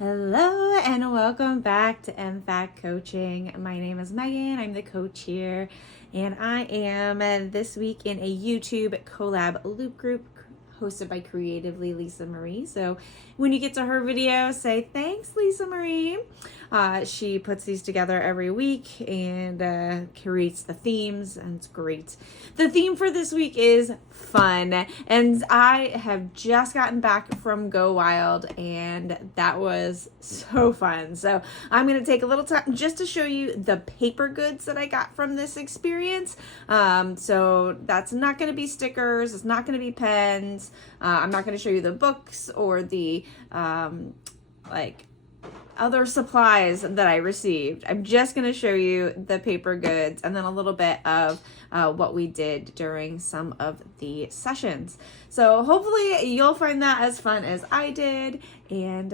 Hello and welcome back to MFAC Coaching. My name is Megan. I'm the coach here, and I am this week in a YouTube collab loop group hosted by Creatively Lisa Marie. So when you get to her video, say thanks, Lisa Marie. She puts these together every week and creates the themes, and it's great. The theme for this week is fun, and I have just gotten back from Go Wild, and that was so fun. So I'm going to take a little time just to show you the paper goods that I got from this experience. So that's not going to be stickers. It's not going to be pens. I'm not going to show you the books or the other supplies that I received. I'm just going to show you the paper goods and then a little bit of what we did during some of the sessions. So hopefully you'll find that as fun as I did, and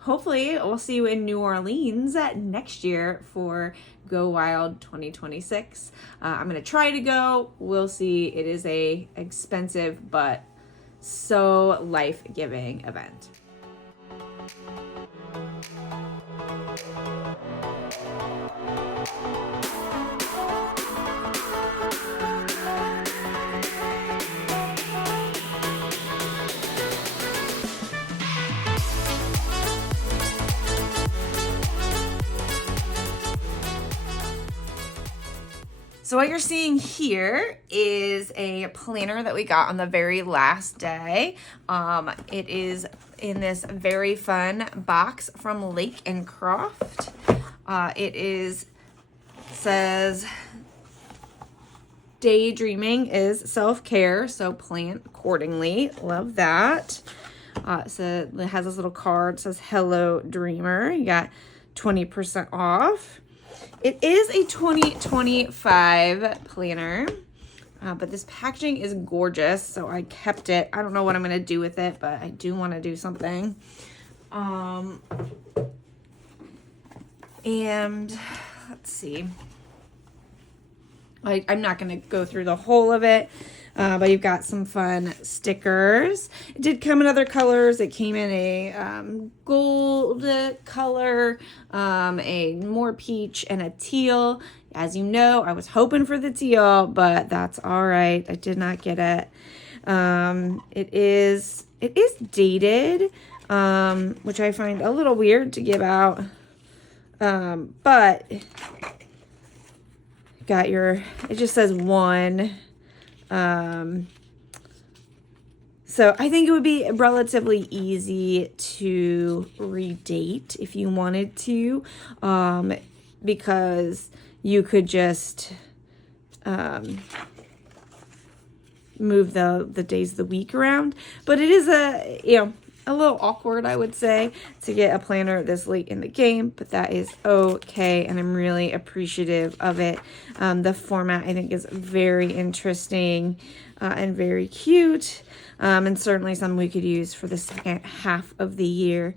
hopefully we'll see you in New Orleans next year for Go Wild 2026. I'm going to try to go. We'll see. It is a expensive but so life-giving event. So what you're seeing here is a planner that we got on the very last day. It is in this very fun box from Lake and Croft. Says daydreaming is self-care, so plan accordingly. Love that. So it has this little card. It says hello dreamer. You got 20% off. It is a 2025 planner, but this packaging is gorgeous, so I kept it. I don't know what I'm going to do with it, but I do want to do something. And let's see. I'm not going to go through the whole of it, but you've got some fun stickers. It did come in other colors. It came in a gold color, a more peach, and a teal. As you know, I was hoping for the teal, but that's all right. I did not get it. It is dated, which I find a little weird to give out, but got it just says 1. So I think it would be relatively easy to redate if you wanted to, because you could just move the days of the week around. But it is a little awkward, I would say, to get a planner this late in the game, but that is okay, and I'm really appreciative of it. The format, I think, is very interesting and very cute, and certainly something we could use for the second half of the year.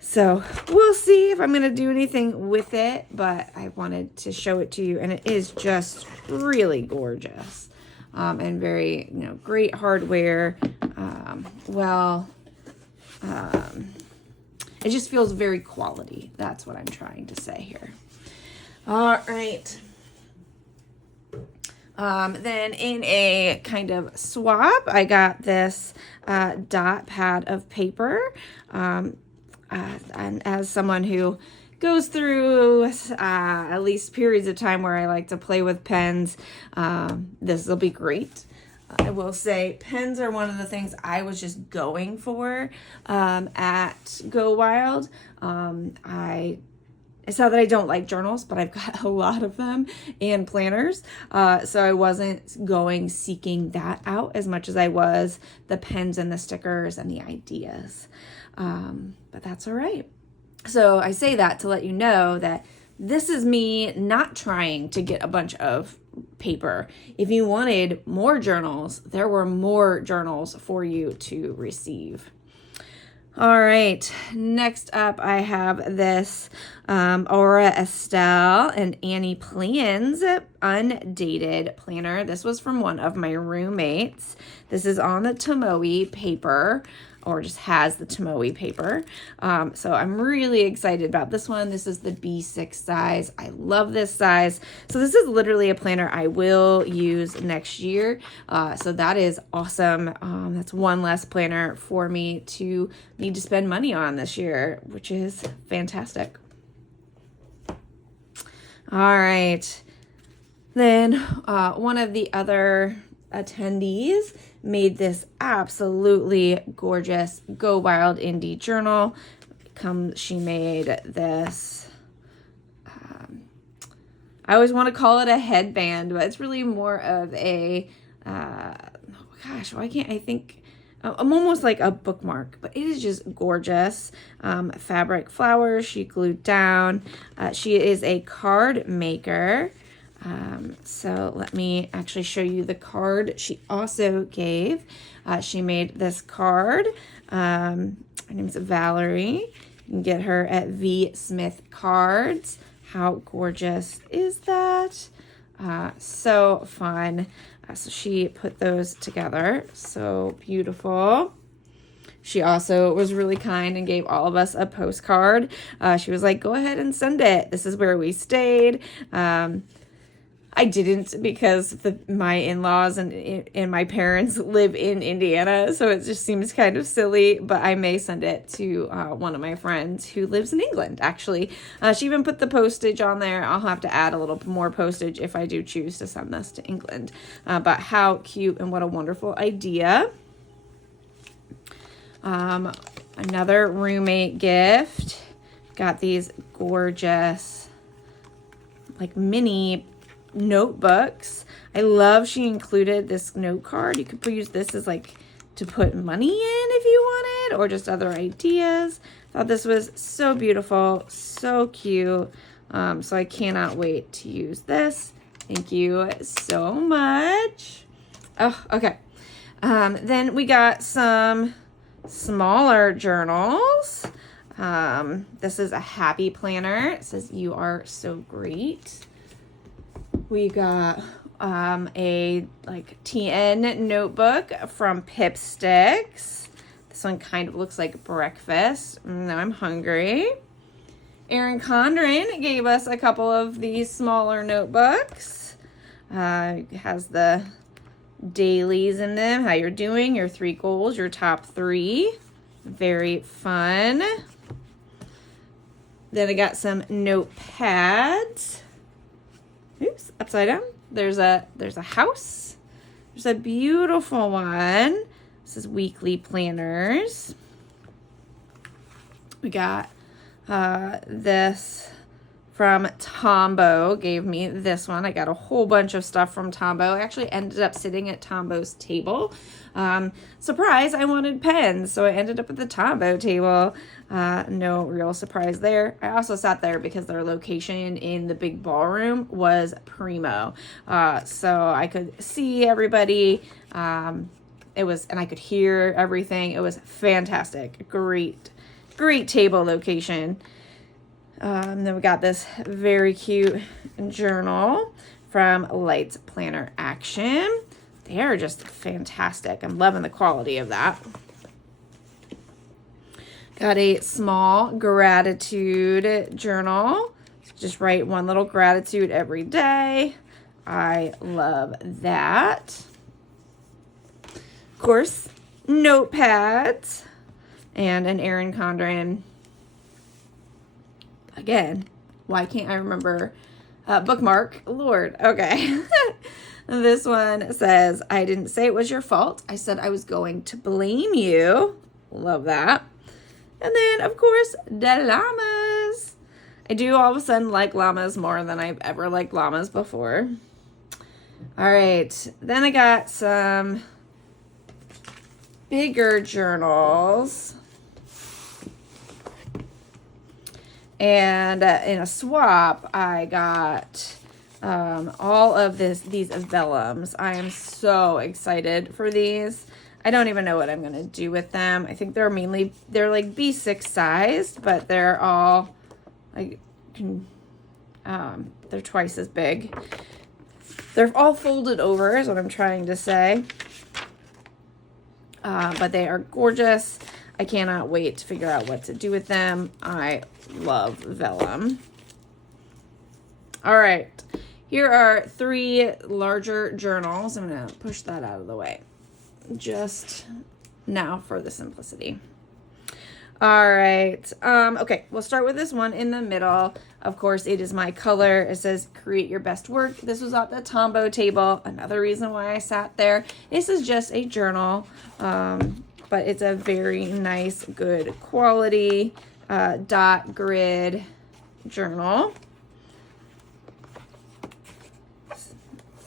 So we'll see if I'm going to do anything with it, but I wanted to show it to you, and it is just really gorgeous. And very, great hardware. It just feels very quality. That's what I'm trying to say here. All right. Then in a kind of swap, I got this dot pad of paper. And as someone who goes through at least periods of time where I like to play with pens, this will be great. I will say pens are one of the things I was just going for at Go Wild. It's not that I don't like journals, but I've got a lot of them and planners. So I wasn't seeking that out as much as I was the pens and the stickers and the ideas. But that's all right. So I say that to let you know that this is me not trying to get a bunch of paper. If you wanted more journals, there were more journals for you to receive. All right, next up I have this Aura Estelle and Annie Plans undated planner. This was from one of my roommates. This is on the Tomoe paper. or just has the Tomoe paper. So I'm really excited about this one. This is the B6 size. I love this size. So this is literally a planner I will use next year. So that is awesome. That's one less planner for me to need to spend money on this year, which is fantastic. All right. Then one of the other attendees made this absolutely gorgeous Go Wild Indie journal. She made this, I always want to call it a headband, but it's really more of a, oh gosh, why can't I think? I'm almost like a bookmark, but it is just gorgeous. Fabric flowers she glued down. She is a card maker. So let me actually show you the card she also gave. She made this card. Her name's Valerie. You can get her at V Smith Cards. How gorgeous is that? So fun. So she put those together. So beautiful. She also was really kind and gave all of us a postcard. She was like, go ahead and send it. This is where we stayed. I didn't because my in-laws and my parents live in Indiana, so it just seems kind of silly, but I may send it to one of my friends who lives in England, actually. She even put the postage on there. I'll have to add a little more postage if I do choose to send this to England. But how cute and what a wonderful idea. Another roommate gift. Got these gorgeous, like, mini notebooks. I love she included this note card. You could use this as like to put money in if you wanted, or just other ideas. Thought this was so beautiful, so cute. So I cannot wait to use this. Thank you so much. Oh, okay. Then we got some smaller journals. This is a happy planner. It says, "You are so great." We got a like TN notebook from Pipsticks. This one kind of looks like breakfast. Now I'm hungry. Erin Condren gave us a couple of these smaller notebooks. It has the dailies in them, how you're doing, your 3 goals, your top 3. Very fun. Then I got some notepads. Oops, upside down. There's a house. There's a beautiful one. This is weekly planners. We got this from Tombow. Gave me this one. I got a whole bunch of stuff from Tombow. I actually ended up sitting at Tombow's table. Surprise, I wanted pens, so I ended up at the Tombow table. No real surprise there. I also sat there because their location in the big ballroom was primo. So I could see everybody. And I could hear everything. It was fantastic. Great table location. Then we got this very cute journal from Lights Planner Action. They are just fantastic. I'm loving the quality of that. Got a small gratitude journal. Just write one little gratitude every day. I love that. Of course, notepads and an Erin Condren. Again, why can't I remember? Bookmark. Lord. Okay. This one says, I didn't say it was your fault. I said I was going to blame you. Love that. And then, of course, the llamas. I do all of a sudden like llamas more than I've ever liked llamas before. All right. Then I got some bigger journals. And in a swap, I got all of these vellums. I am so excited for these. I don't even know what I'm going to do with them. I think they're like B6 sized, but they're all like, they're twice as big. They're all folded over is what I'm trying to say. but they are gorgeous. I cannot wait to figure out what to do with them. I love vellum. All right, here are 3 larger journals. I'm gonna push that out of the way just now for the simplicity. All right, okay, we'll start with this one in the middle. Of course, it is my color. It says create your best work. This was at the Tombow table. Another reason why I sat there. This is just a journal, but it's a very nice, good quality dot grid journal.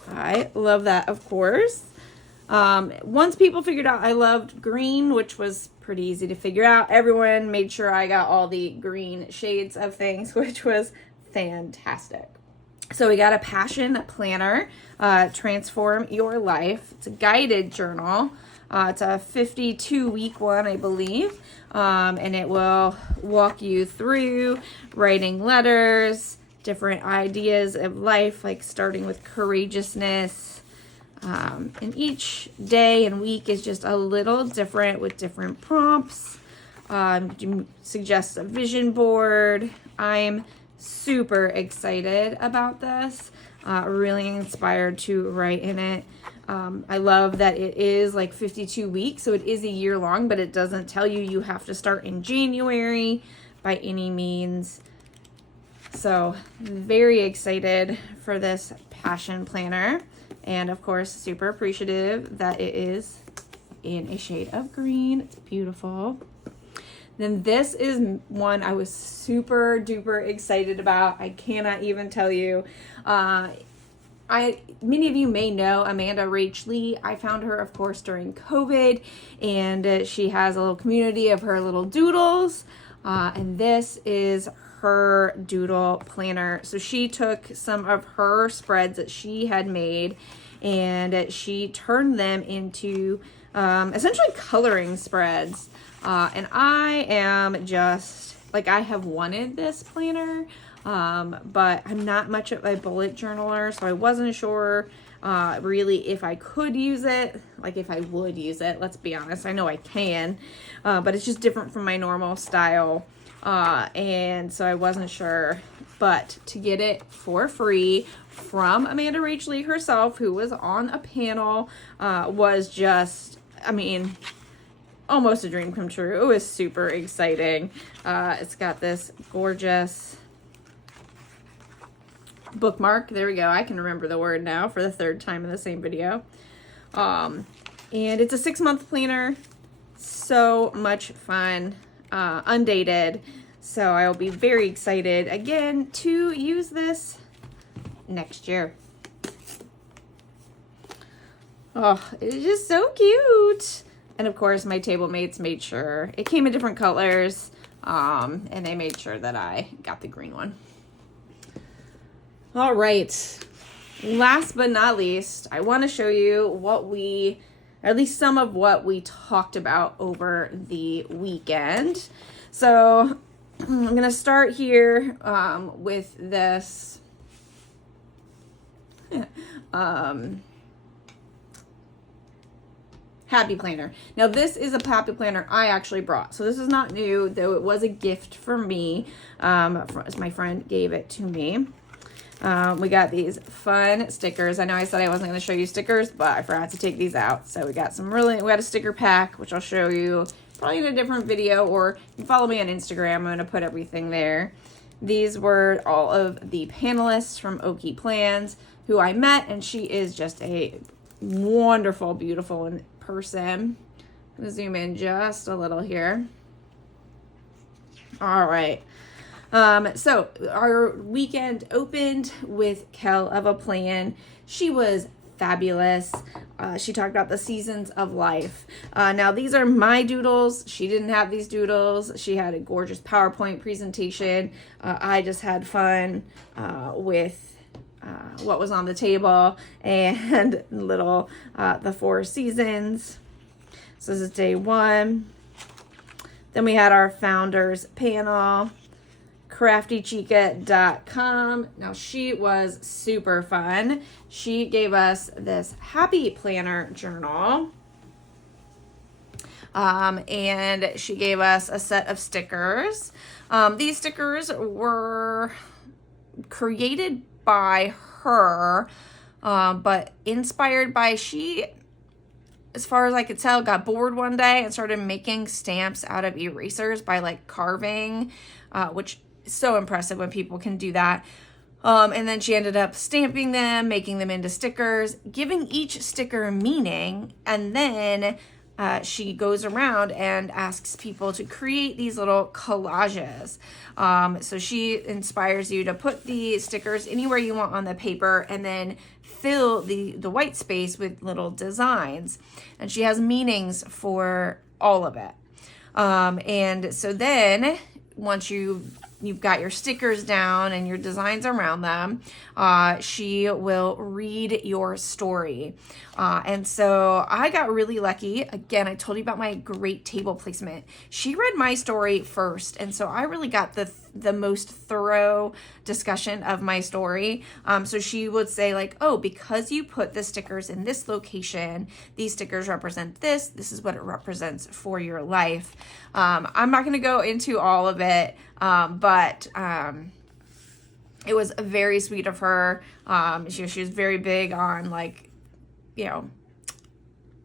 I love that, of course. Once people figured out I loved green, which was pretty easy to figure out, everyone made sure I got all the green shades of things, which was fantastic. So we got a passion planner, Transform Your Life. It's a guided journal. It's a 52-week one, I believe, and it will walk you through writing letters, different ideas of life, like starting with courageousness. And each day and week is just a little different with different prompts. You suggest a vision board. I'm super excited about this. Really inspired to write in it. I love that it is like 52 weeks, so it is a year long, but it doesn't tell you you have to start in January by any means. So very excited for this passion planner, and of course super appreciative that it is in a shade of green. It's beautiful. Then this is one I was super duper excited about. I cannot even tell you. Many of you may know Amanda Rach Lee. I found her, of course, during COVID, and she has a little community of her little doodles, and this is her doodle planner. So she took some of her spreads that she had made, and she turned them into essentially coloring spreads. And I am just, like, I have wanted this planner, but I'm not much of a bullet journaler, so I wasn't sure really if I could use it, like if I would use it. Let's be honest, I know I can, but it's just different from my normal style, and so I wasn't sure. But to get it for free from Amanda Rach Lee herself, who was on a panel, was just, I mean, almost a dream come true. It was super exciting. It's got this gorgeous bookmark. There we go. I can remember the word now for the 3rd time in the same video. And it's a 6-month planner. So much fun. Undated. So I will be very excited again to use this next year. Oh, it's just so cute. And of course, my table mates made sure it came in different colors, and they made sure that I got the green one. All right. Last but not least, I want to show you at least some of what we talked about over the weekend. So I'm going to start here with this. Happy planner. Now this is a happy planner I actually brought. So this is not new, though it was a gift for me. As my friend gave it to me. We got these fun stickers. I know I said I wasn't going to show you stickers, but I forgot to take these out. So we got a sticker pack, which I'll show you probably in a different video, or you can follow me on Instagram. I'm going to put everything there. These were all of the panelists from Oki Plans who I met, and she is just a wonderful, beautiful person. I'm going to zoom in just a little here. All right. So our weekend opened with Kel of a Plan. She was fabulous. She talked about the seasons of life. Now these are my doodles. She didn't have these doodles. She had a gorgeous PowerPoint presentation. I just had fun with what was on the table and the 4 seasons. So this is day 1. Then we had our founders panel, craftychica.com. Now she was super fun. She gave us this happy planner journal. and she gave us a set of stickers. These stickers were created by her, but inspired by she, as far as I could tell, got bored one day and started making stamps out of erasers by like carving, which is so impressive when people can do that. And then she ended up stamping them, making them into stickers, giving each sticker meaning, and then she goes around and asks people to create these little collages. So she inspires you to put the stickers anywhere you want on the paper and then fill the white space with little designs. And she has meanings for all of it. And so then once you've got your stickers down and your designs around them, she will read your story. And so I got really lucky. Again, I told you about my great table placement. She read my story first. And so I really got the most thorough discussion of my story. So she would say like, oh, because you put the stickers in this location, these stickers represent this. This is what it represents for your life. I'm not going to go into all of it, but it was very sweet of her. She was very big on like,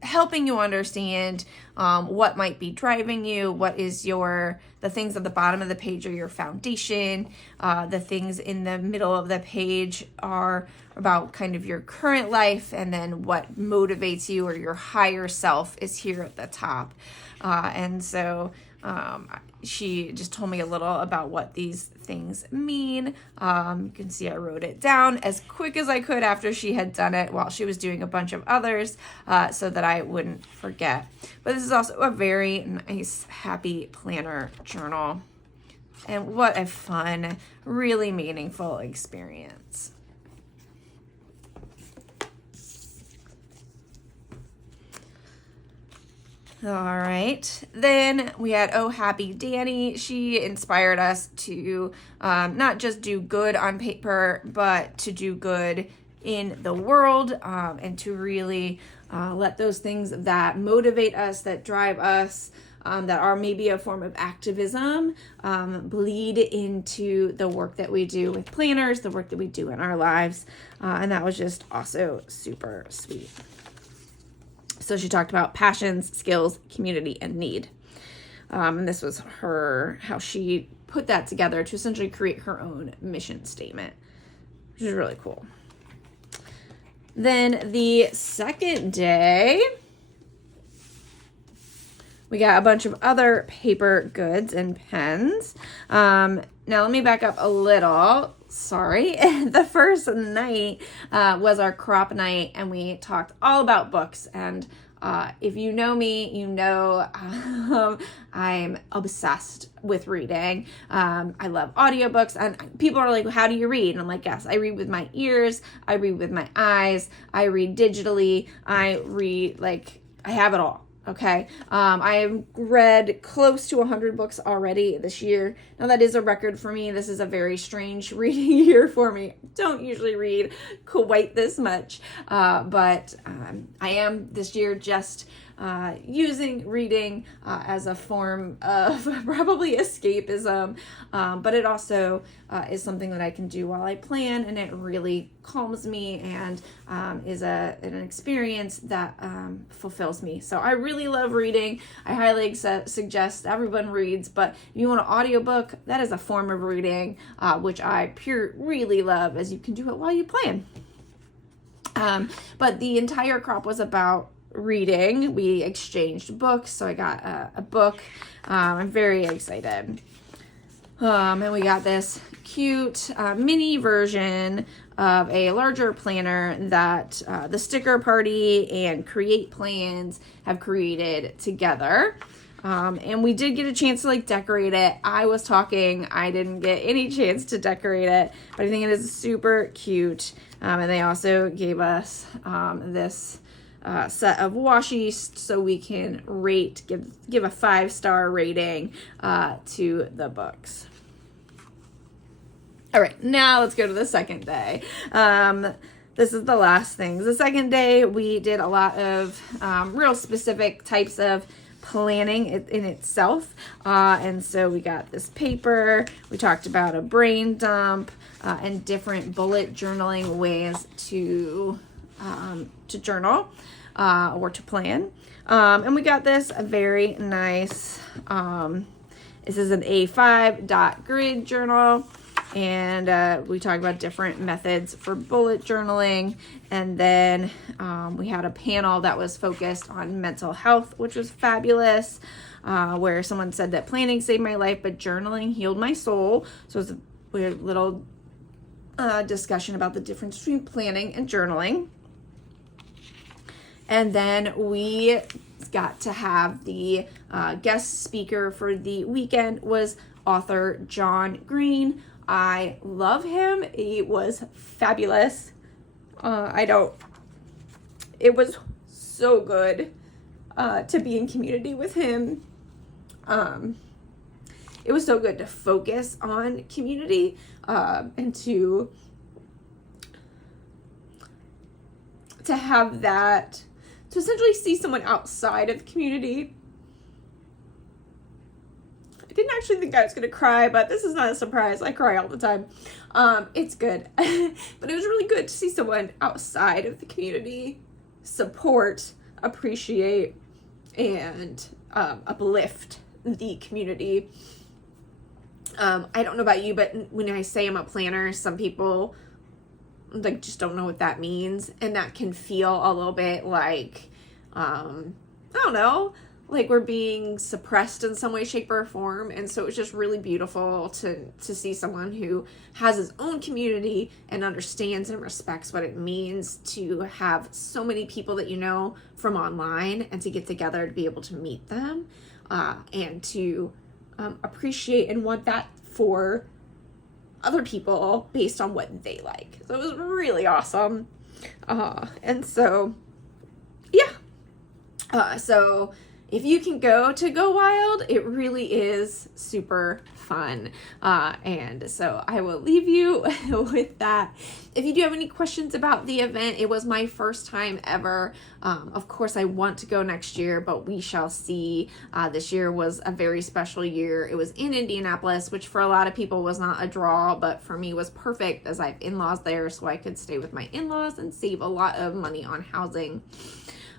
helping you understand what might be driving you, what is the things at the bottom of the page are your foundation, the things in the middle of the page are about kind of your current life, and then what motivates you or your higher self is here at the top. And so she just told me a little about what these things mean. You can see I wrote it down as quick as I could after she had done it while she was doing a bunch of others, so that I wouldn't forget. But this is also a very nice, happy planner journal. And what a fun, really meaningful experience. All right. Then we had Oh Happy Danny. She inspired us to not just do good on paper, but to do good in the world, and to really let those things that motivate us, that drive us, that are maybe a form of activism, bleed into the work that we do with planners, the work that we do in our lives. And that was just also super sweet. So she talked about passions, skills, community, and need. And this was how she put that together to essentially create her own mission statement, which is really cool. Then the second day, we got a bunch of other paper goods and pens. Now let me back up a little. Sorry. The first night was our crop night, and we talked all about books. And if you know me, you know I'm obsessed with reading. I love audiobooks, and people are like, how do you read? And I'm like, yes, I read with my ears, I read with my eyes, I read digitally, I read, like, I have it all. Okay. I have read close to 100 books already this year. Now that is a record for me. This is a very strange reading year for me. Don't usually read quite this much. But I am this year just using reading as a form of probably escapism. But it also is something that I can do while I plan, and it really calms me and is an experience that fulfills me. So I really love reading. I highly suggest everyone reads, but if you want an audiobook, that is a form of reading, which I really love, as you can do it while you plan. But the entire crop was about reading. We exchanged books, so I got a book. I'm very excited. And we got this cute mini version of a larger planner that the Sticker Party and Create Plans have created together. And we did get a chance to decorate it. I was talking, I didn't get any chance to decorate it, but I think it is super cute. And they also gave us this set of washi so we can give a 5-star rating to the books. All right, now let's go to the second day. This is the last things. The second day, we did a lot of real specific types of planning in itself. And so we got this paper. We talked about a brain dump and different bullet journaling ways to journal or to plan. And we got this a very nice, this is an A5 dot grid journal. And we talked about different methods for bullet journaling. And then we had a panel that was focused on mental health, which was fabulous, where someone said that planning saved my life, but journaling healed my soul. So it was a weird little discussion about the difference between planning and journaling. And then we got to have the guest speaker for the weekend was author John Green. I love him. He was fabulous. It was so good to be in community with him. It was so good to focus on community and to have that, to essentially see someone outside of the community. I didn't actually think I was going to cry, but this is not a surprise. I cry all the time. It's good. But it was really good to see someone outside of the community support, appreciate, and uplift the community. I don't know about you, but when I say I'm a planner, some people like just don't know what that means. And that can feel a little bit like, I don't know, like we're being suppressed in some way, shape, or form. And so it's just really beautiful to see someone who has his own community and understands and respects what it means to have so many people that you know from online and to get together to be able to meet them and to appreciate and want that for other people based on what they like. So it was really awesome. And so, yeah. So if you can go to Go Wild, it really is super fun. And so I will leave you with that. If you do have any questions about the event, it was my first time ever. Of course, I want to go next year, but we shall see. This year was a very special year. It was in Indianapolis, which for a lot of people was not a draw, but for me was perfect as I have in-laws there, so I could stay with my in-laws and save a lot of money on housing.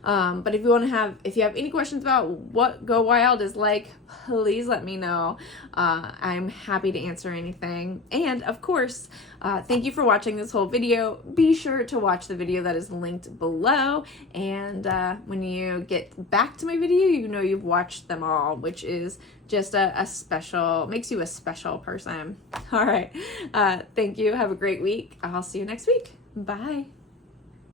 But if you have any questions about what Go Wild is like, please let me know. I'm happy to answer anything. And of course, thank you for watching this whole video. Be sure to watch the video that is linked below. And when you get back to my video, you know you've watched them all, which is just makes you a special person. All right. Thank you. Have a great week. I'll see you next week. Bye.